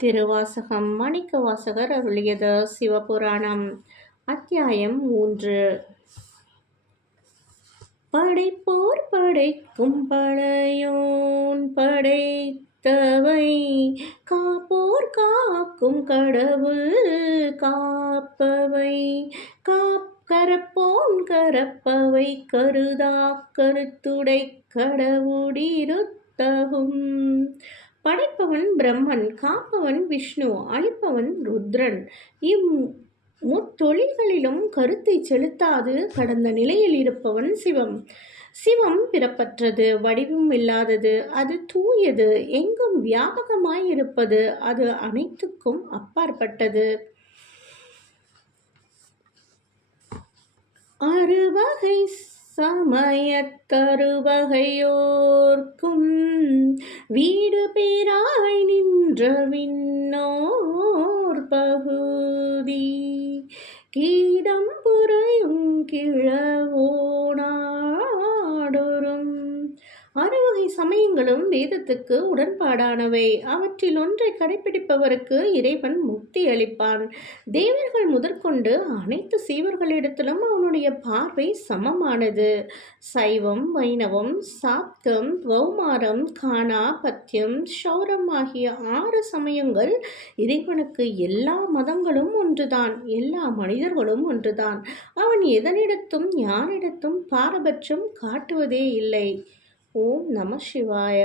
திருவாசகம் மாணிக்கவாசகர் அருளியது. சிவபுராணம் அத்தியாயம் 3. படைப்போர் படைக்கும் படையோன் படைத்தவை, காப்போர் காக்கும் கடவுள் காப்பவை, கரப்போன் கரப்பவை, கருதா கருத்துடை கடவுடிருத்தகும். படைப்பவன் பிரம்மன், காப்பவன் விஷ்ணு, அழிப்பவன் ருத்ரன். முத்தொழில்களிலும் கருத்தை செலுத்தாது கடந்த நிலையில் இருப்பவன் சிவம். சிவம் பிறப்பற்றது, வடிவம் இல்லாதது, அது தூயது, எங்கும் வியாபகமாயிருப்பது, அது அனைத்துக்கும் அப்பாற்பட்டது. அறுவகை சமயத்தருவகையோர்க்கும் வீடு பேராய் நின்ற விண்ணோர் பகுதி, கீடம் புரையும் கிழவோனாடொரும். அறுவகை சமயங்களும் வேதத்துக்கு உடன்பாடானவை. அவற்றில் ஒன்றை கடைபிடிப்பவருக்கு இறைவன் முக்தி அளிப்பான். தேவர்கள் முதற்கொண்டு அனைத்து சீவர்களிடத்திலும் அவனுடைய பார்வை சமமானது. சைவம், வைணவம், சாப்தம், கௌமாரம், கானா, பத்தியம், சௌரம் ஆகிய 6 சமயங்கள் இறைவனுக்கு. எல்லா மதங்களும் ஒன்றுதான், எல்லா மனிதர்களும் ஒன்றுதான். அவன் எதனிடத்தும் யாரிடத்தும் பாரபட்சம் காட்டுவதே இல்லை. ஓம் நம சிவாய.